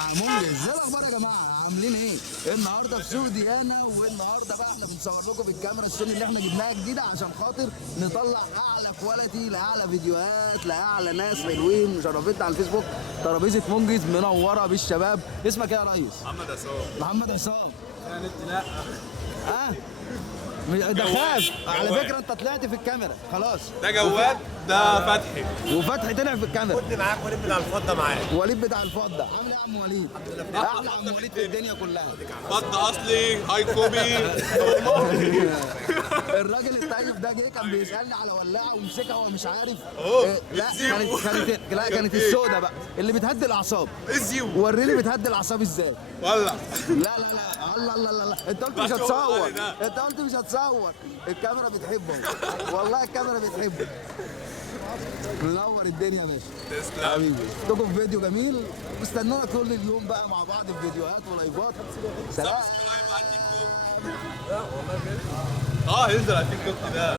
مع منجز. ايه الاخبار يا جماعه؟ عاملين ايه؟ النهارده في سوق ديانا، والنهارده بقى احنا بنصور لكم بالكاميرا السوني اللي احنا جبناها جديده عشان خاطر نطلع اعلى كواليتي لاعلى فيديوهات لاعلى ناس حلوين مشرفتنا على الفيسبوك. ترابيزه منجز منوره بالشباب. اسمك ايه يا ريس؟ محمد عصام. محمد عصام. كانت لا اه ده خاف على فكره، انت طلعت في الكاميرا خلاص. ده جواد، ده فتحي. وفتحي طلع في الكاميرا. كنت معاك وليد بتاع الفضه معاك. وليد بتاع الفضه. عامل ايه يا عم وليد؟ احلى عم وليد في الدنيا كلها. فضه اصلي، هاي كوبي. الراجل الطيب ده جه كان بيسالني على ولاعه ومسكها وهو مش عارف. لا كانت السودة بقى اللي بتهدي الاعصاب. الزيو وريني بتهدي الاعصاب ازاي. ولا لا الله الله الله، انت قلت مش هتصور. انت قلت مش هتصور. الكاميرا بتحبه والله، الكاميرا بتحبه. منور الدنيا يا باشا. تسلم حبيبي. شفتكم في فيديو جميل، واستنونا طول اليوم بقى مع بعض في فيديوهات ولايفات. سلام. سبسكرايب على التيك توك. هينزل على التيك توك ده.